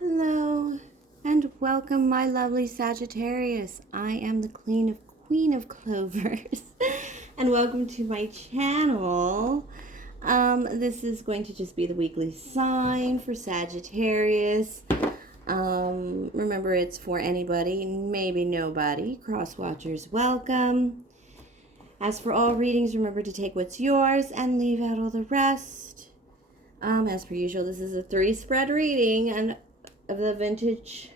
Hello and welcome, my lovely Sagittarius. I am the Queen of Clovers and welcome to my channel. This is going to just be the weekly sign for Sagittarius. Remember, it's for anybody, maybe nobody. Cross watchers welcome. As for all readings, remember to take what's yours and leave out all the rest. As per usual, this is a 3-spread reading and of the Vintage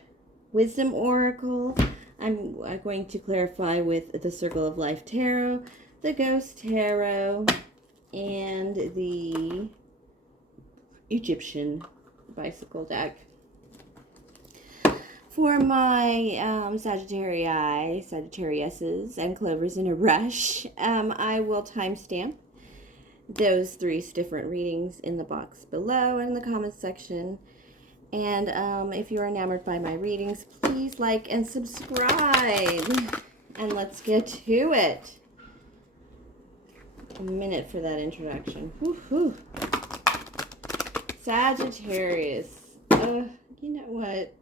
Wisdom Oracle. I'm going to clarify with the Circle of Life Tarot, the Ghost Tarot, and the Egyptian Bicycle deck. For my Sagittariuses, and Clovers in a rush, I will timestamp those 3 different readings in the box below and in the comments section. And if you're enamored by my readings, please like and subscribe. And let's get to it. A minute for that introduction. Woo-hoo. Sagittarius. You know what?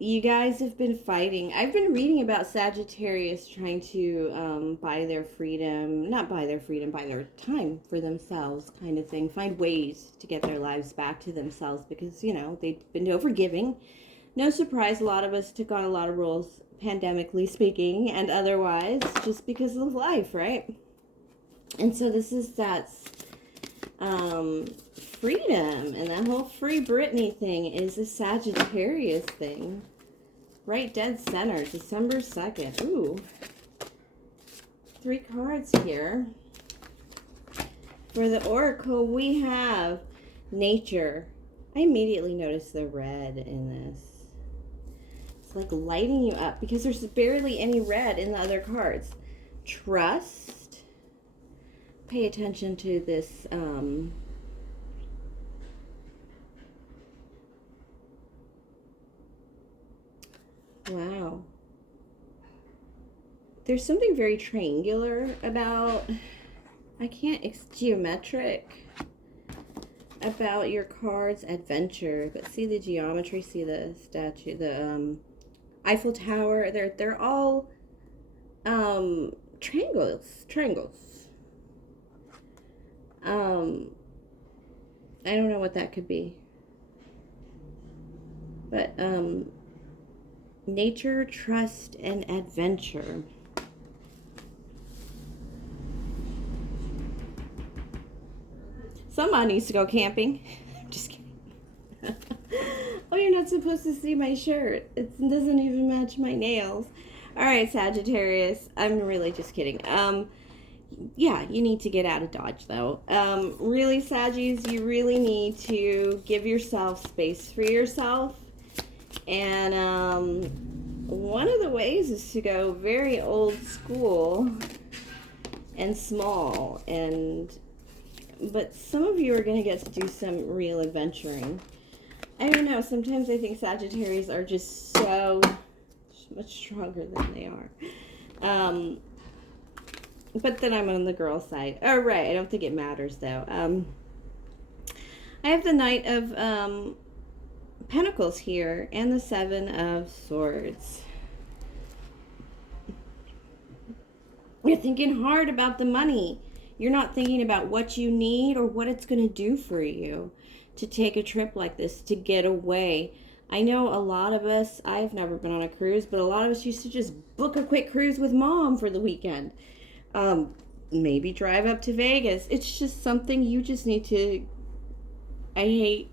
You guys have been fighting. I've been reading about Sagittarius trying to buy their freedom. Not buy their freedom, buy their time for themselves kind of thing. Find ways to get their lives back to themselves because, you know, they've been overgiving. No surprise, a lot of us took on a lot of roles, pandemically speaking, and otherwise, just because of life, right? And so this is that freedom, and that whole Free Britney thing is a Sagittarius thing. Right dead center, December 2nd. Ooh. 3 cards here. For the Oracle, we have Nature. I immediately noticed the red in this. It's like lighting you up because there's barely any red in the other cards. Trust. Pay attention to this, wow. There's something very triangular about, geometric about your card's adventure. But see the geometry, see the statue, the Eiffel Tower. They're all triangles. I don't know what that could be. But nature, trust, and adventure. Somebody needs to go camping. I'm just kidding. Oh, you're not supposed to see my shirt. It doesn't even match my nails. All right, Sagittarius. I'm really just kidding. Yeah, you need to get out of Dodge, though. Really, Saggies, you really need to give yourself space for yourself. And one of the ways is to go very old school and small. But some of you are going to get to do some real adventuring. I don't know. Sometimes I think Sagittarius are just so much stronger than they are. But then I'm on the girl side. Oh, right. I don't think it matters, though. I have the Knight of Pentacles here and the 7 of Swords. You're thinking hard about the money. You're not thinking about what you need or what it's going to do for you to take a trip like this, to get away. I know a lot of us, I've never been on a cruise, but a lot of us used to just book a quick cruise with mom for the weekend. Maybe drive up to Vegas. It's just something you just need to, I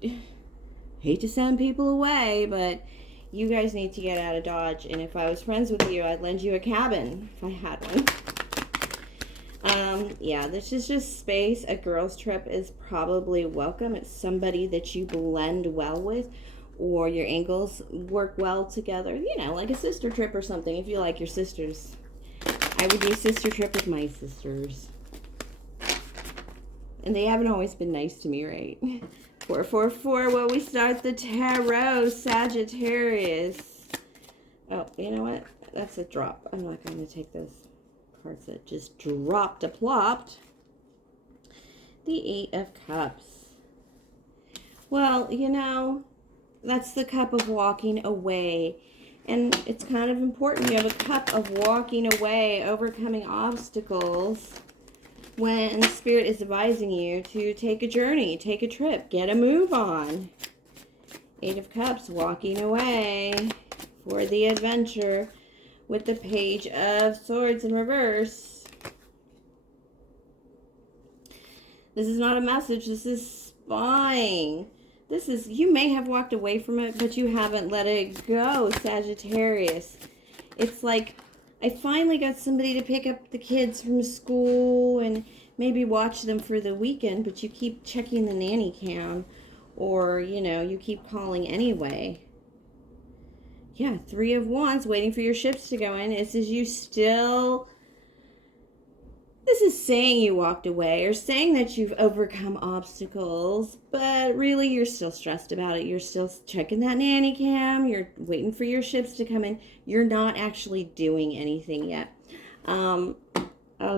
hate to send people away, but you guys need to get out of Dodge. And if I was friends with you, I'd lend you a cabin if I had one. Yeah, this is just space. A girl's trip is probably welcome. It's somebody that you blend well with, or your angles work well together. You know, like a sister trip or something, if you like your sisters. I would do sister trip with my sisters. And they haven't always been nice to me, right? 444, well, we start the tarot, Sagittarius. Oh, you know what? That's a drop. I'm not going to take those cards that just dropped a plopped. The 8 of Cups. Well, you know, that's the cup of walking away. And it's kind of important. You have a cup of walking away, overcoming obstacles, when Spirit is advising you to take a journey, take a trip, get a move on. Eight of Cups, walking away for the adventure with the Page of Swords in reverse. This is not a message. This is spying. This is, you may have walked away from it, but you haven't let it go, Sagittarius. It's like, I finally got somebody to pick up the kids from school and maybe watch them for the weekend, but you keep checking the nanny cam, or, you know, you keep calling anyway. Yeah, Three of Wands, waiting for your ships to go in. This is you still, this is saying you walked away or saying that you've overcome obstacles, but really you're still stressed about it. You're still checking that nanny cam. You're waiting for your ships to come in. You're not actually doing anything yet. Oh,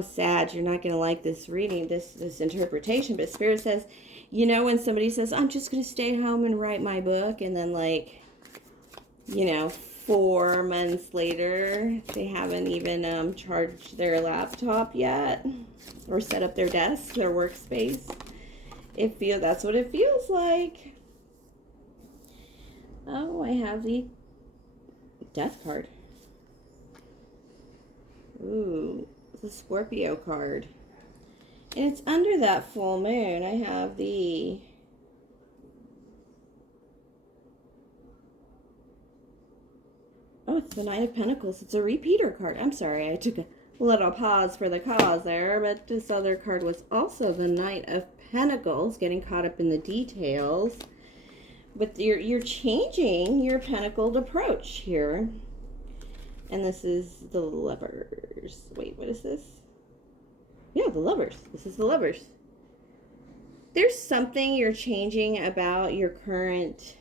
Sag, you're not going to like this reading, this interpretation, but Spirit says, you know, when somebody says, I'm just going to stay home and write my book, and then, like, you know, 4 months later, they haven't even charged their laptop yet or set up their desk, their workspace. That's what it feels like. Oh, I have the Death card. Ooh, the Scorpio card. And it's under that full moon. I have the it's the Nine of Pentacles. It's a repeater card. I'm sorry, I took a little pause for the cause there, but this other card was also the Knight of Pentacles, getting caught up in the details. But you're changing your pentacled approach here. And this is the Lovers. Wait, what is this? Yeah, the Lovers. This is the Lovers. There's something you're changing about your current,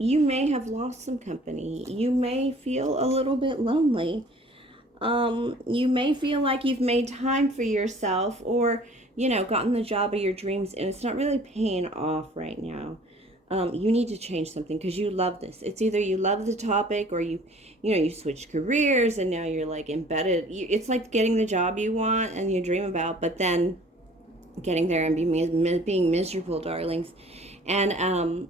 you may have lost some company. You may feel a little bit lonely. You may feel like you've made time for yourself, or, you know, gotten the job of your dreams and it's not really paying off right now. You need to change something because you love this. It's either you love the topic, or you switched careers and now you're like embedded. It's like getting the job you want and you dream about, but then getting there and being miserable, darlings. And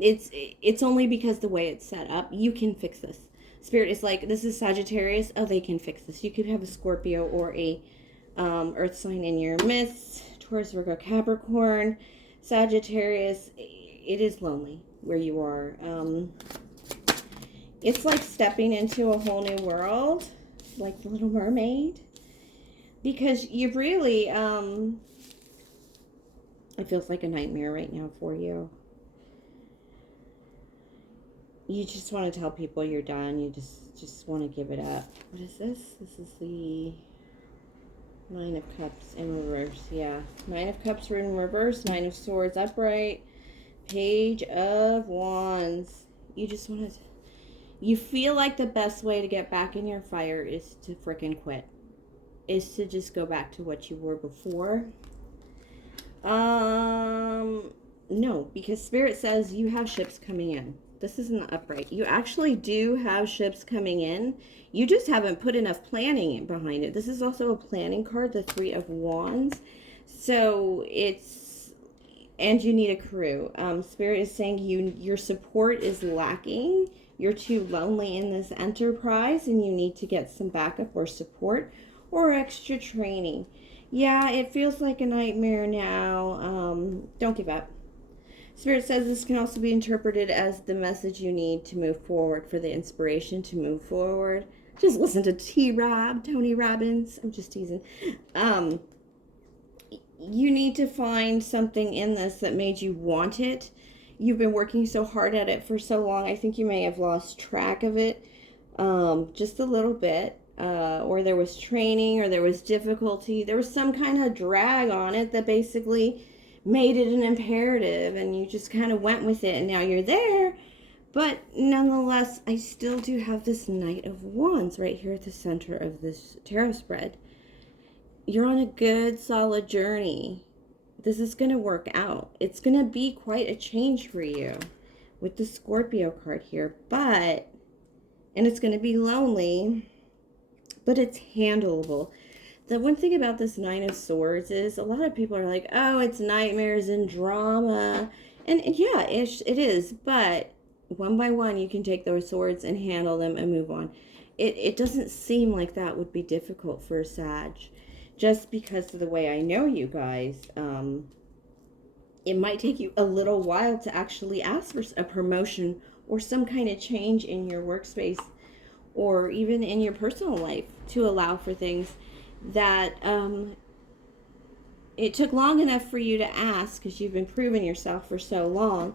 it's only because the way it's set up. You can fix this. Spirit is like, this is Sagittarius. Oh, they can fix this. You could have a Scorpio or a earth sign in your midst. Taurus, Virgo, Capricorn, Sagittarius. It is lonely where you are. It's like stepping into a whole new world, like the Little Mermaid, because you really, it feels like a nightmare right now for you. You just want to tell people you're done. You just want to give it up. What is this? This is the Nine of Cups in reverse. Yeah. Nine of Cups in reverse. Nine of Swords upright. Page of Wands. You just want to... You feel like the best way to get back in your fire is to frickin' quit. Is to just go back to what you were before. No, because Spirit says you have ships coming in. This isn't the upright. You actually do have ships coming in. You just haven't put enough planning behind it. This is also a planning card, the Three of Wands. So it's, and you need a crew. Spirit is saying your support is lacking. You're too lonely in this enterprise and you need to get some backup or support or extra training. Yeah, it feels like a nightmare now. Don't give up. Spirit says this can also be interpreted as the message you need to move forward, for the inspiration to move forward. Just listen to Tony Robbins. I'm just teasing. You need to find something in this that made you want it. You've been working so hard at it for so long. I think you may have lost track of it just a little bit. Or there was training, or there was difficulty. There was some kind of drag on it that basically made it an imperative, and you just kind of went with it, and now you're there. But nonetheless, I still do have this Knight of Wands right here at the center of this tarot spread. You're on a good, solid journey. this is going to work out. It's going to be quite a change for you with the Scorpio card here, and it's going to be lonely, but it's handleable. The one thing about this Nine of Swords is a lot of people are like, oh, it's nightmares and drama. And yeah, it is. But one by one, you can take those swords and handle them and move on. It doesn't seem like that would be difficult for a Sag. Just because of the way I know you guys. It might take you a little while to actually ask for a promotion or some kind of change in your workspace or even in your personal life to allow for things that it took long enough for you to ask because you've been proving yourself for so long.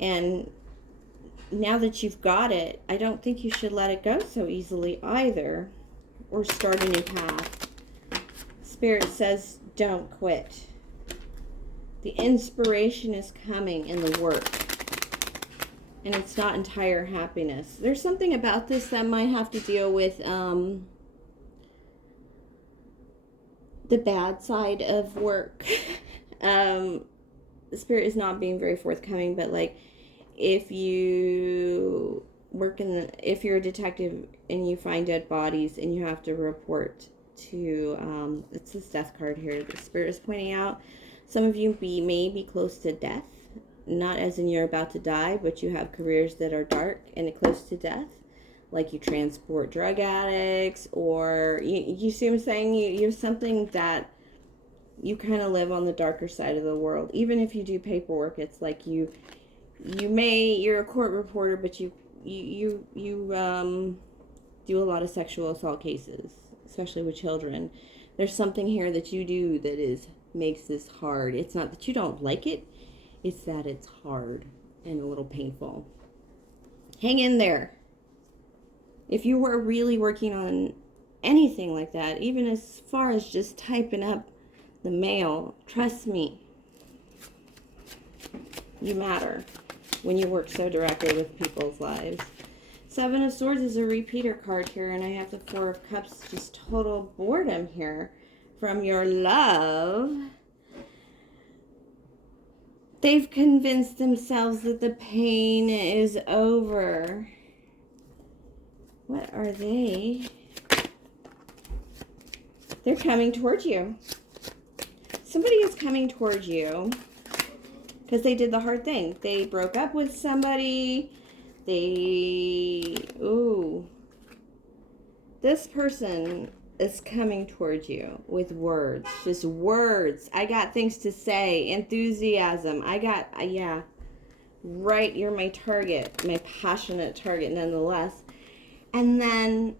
And now that you've got it, I don't think you should let it go so easily either, or start a new path. Spirit says don't quit. The inspiration is coming in the work, and it's not entire happiness. There's something about this that might have to deal with the bad side of work. The Spirit is not being very forthcoming, but like if you if you're a detective and you find dead bodies and you have to report to it's this death card here. The Spirit is pointing out some of you may be close to death, not as in you're about to die, but you have careers that are dark and close to death. Like you transport drug addicts, or you see what I'm saying? You have something that you kind of live on the darker side of the world. Even if you do paperwork, it's like you're a court reporter, but you do a lot of sexual assault cases, especially with children. There's something here that you do that makes this hard. It's not that you don't like it, it's that it's hard and a little painful. Hang in there. If you were really working on anything like that, even as far as just typing up the mail, trust me, you matter when you work so directly with people's lives. Seven of Swords is a repeater card here, and I have the Four of Cups, just total boredom here from your love. They've convinced themselves that the pain is over. What are they? They're coming towards you. Somebody is coming towards you because they did the hard thing. They broke up with somebody. This person is coming towards you with words. Just words. I got things to say. Enthusiasm. Yeah. Right, you're my target. My passionate target nonetheless. And then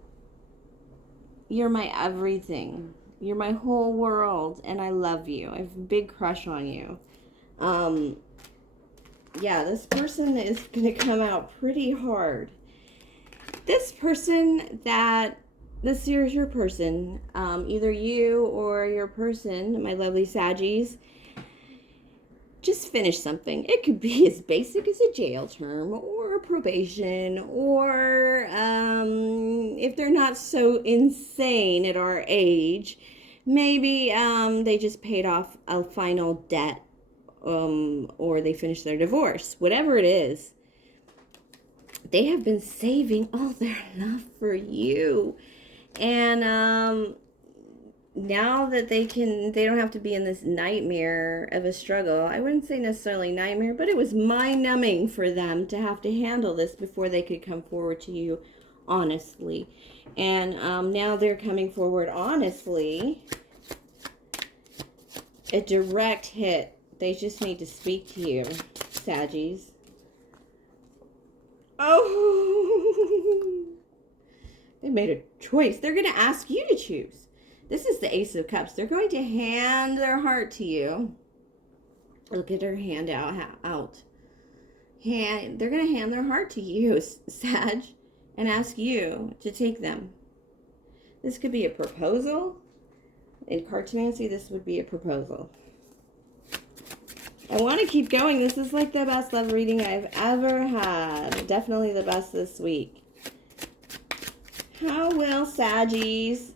you're my everything. You're my whole world, and I love you. I have a big crush on you. Yeah, this person is going to come out pretty hard. This here's your person. Either you or your person, my lovely Saggies, just finish something. It could be as basic as a jail term or a probation, or if they're not so insane at our age, maybe they just paid off a final debt, or they finished their divorce. Whatever it is, they have been saving all their love for you. And now that they don't have to be in this nightmare of a struggle. I wouldn't say necessarily nightmare, but it was mind-numbing for them to have to handle this before they could come forward to you honestly. And now they're coming forward honestly. A direct hit. They just need to speak to you, Saggies. Oh! They made a choice. They're going to ask you to choose. This is the Ace of Cups. They're going to hand their heart to you. Look at her hand out. They're going to hand their heart to you, Sag, and ask you to take them. This could be a proposal. In Cartomancy, this would be a proposal. I want to keep going. This is like the best love reading I've ever had. Definitely the best this week. How will Saggies...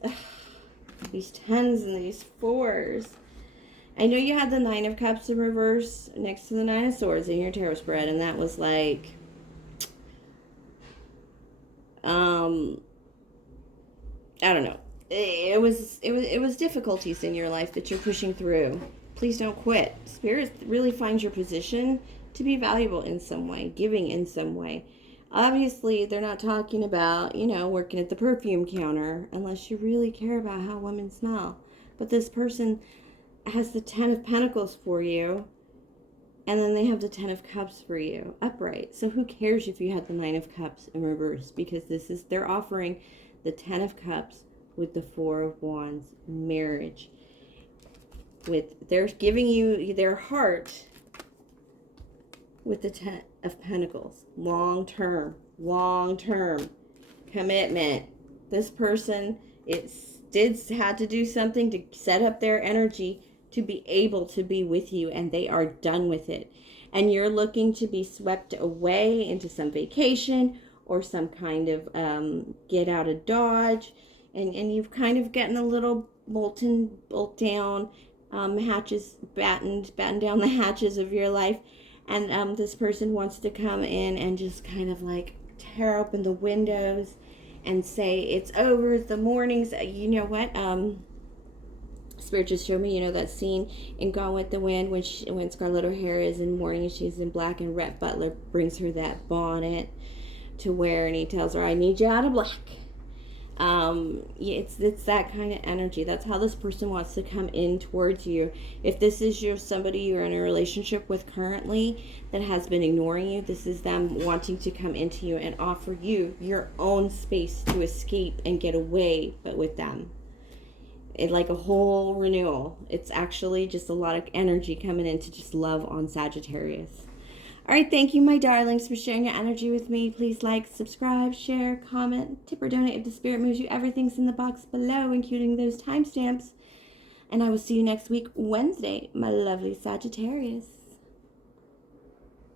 these 10s and these 4s. I know you had the Nine of Cups in reverse next to the Nine of Swords in your tarot spread, and that was like, I don't know. It was difficulties in your life that you're pushing through. Please don't quit. Spirit really finds your position to be valuable in some way, giving in some way. Obviously, they're not talking about, working at the perfume counter unless you really care about how women smell. But this person has the Ten of Pentacles for you, and then they have the Ten of Cups for you, upright. So who cares if you had the Nine of Cups in reverse? Because they're offering the Ten of Cups with the Four of Wands, marriage. They're giving you their heart with the Ten of Pentacles. Long-term commitment. This person, had to do something to set up their energy to be able to be with you, and they are done with it. And you're looking to be swept away into some vacation or some kind of get out of Dodge, and you've kind of gotten a little bolt down, hatches battened down the hatches of your life, and this person wants to come in and just kind of like tear open the windows and say it's over, it's the mornings. You know what? Spirit just showed me, that scene in Gone with the Wind when Scarlett O'Hara is in mourning and she's in black, and Rhett Butler brings her that bonnet to wear, and he tells her, "I need you out of black." It's that kind of energy. That's how this person wants to come in towards you. If this is somebody you're in a relationship with currently that has been ignoring you, this is them wanting to come into you and offer you your own space to escape and get away, but with them. It's like a whole renewal. It's actually just a lot of energy coming in to just love on Sagittarius. All right, thank you, my darlings, for sharing your energy with me. Please like, subscribe, share, comment, tip or donate if the spirit moves you. Everything's in the box below, including those timestamps. And I will see you next week, Wednesday, my lovely Sagittarius.